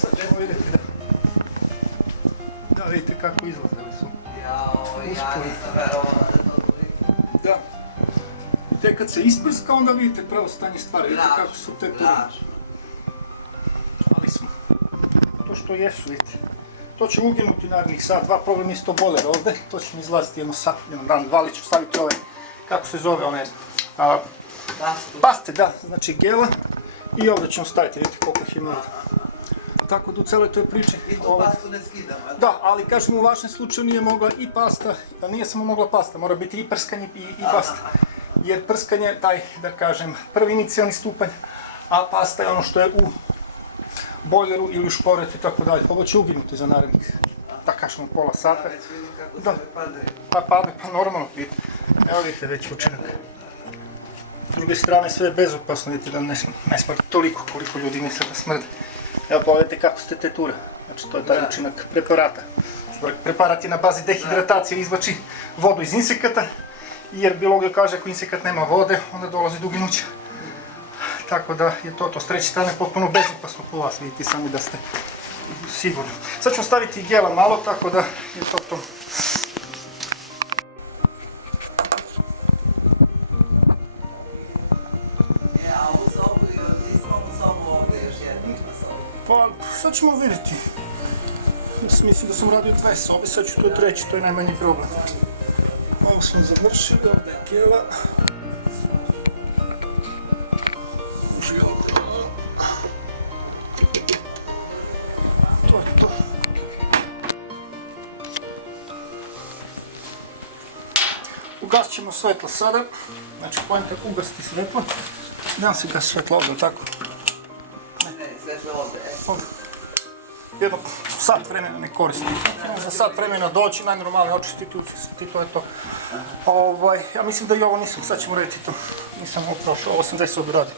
Sad evo vidite da vidite kako izlazili su. Jao, ja nisam verovao da to bude. Da. Tek kad se isprska, onda vidite pravo stanje stvari, vidite kako su te tu. Ali smo, to što jesu, vidite. To će uginuti narednih sat, dva, problem isto boler ovdje, to će mi izlaziti jedno sat, jedan dan, dva, li ću staviti ove, kako se zove, one, paste, da, znači gela, i ovdje ćemo staviti, vidite koliko ih ima ovdje. Tako da u celoj toj priči... I tu pastu ne skidamo, a? Da, ali kažem u vašem slučaju nije mogla i pasta, nije samo mogla pasta, mora biti i prskanje i pasta. Jer prskanje je taj, da kažem, prvi inicijalni stupanj, a pasta je ono što je u bojleru ili u šporetu i tako dalje. Ovo će uginuti za narednih, da kažemo, pola sata. Već vidim kako se padaju. Pa pade, pa normalno vidite. Evo vidite već učinak. S druge strane sve je bezopasno, vidite da ne smrdi toliko koliko ljudi misle da smrdi. Evo pogledajte kako ste tetura. Znači to je taj učinak preparata. Preparat je na bazi dehidratacije, izvlači vodu iz insekata, jer biologija kaže ako insekat nema vode, onda dolazi do uginuća. Tako da je to s treće strane potpuno bezopasno po vas, vidite sami da ste sigurni. Sad ćemo staviti gela malo, tako da je to. Pa, sad ćemo vidjeti. Mislim da sam radio 2 sobe, sad ću to treći, to je najmanji problem. Ovo smo završili, ovdje je gela. To je to. Ugasit ćemo svetlo sada. Znači, pojenta je ugasiti svetlo. Dam se gasi svetlo ovdje, tako? Ne, svetlo ovdje, Jedno sat vremena ne koristim. Za sat vremena doći, najnormalnije očistiti, usvjetiti, to je to. Ja mislim da i ovo nisam, sad ćemo raditi to. Nisam ovo prošao, ovo sam 10 odradio.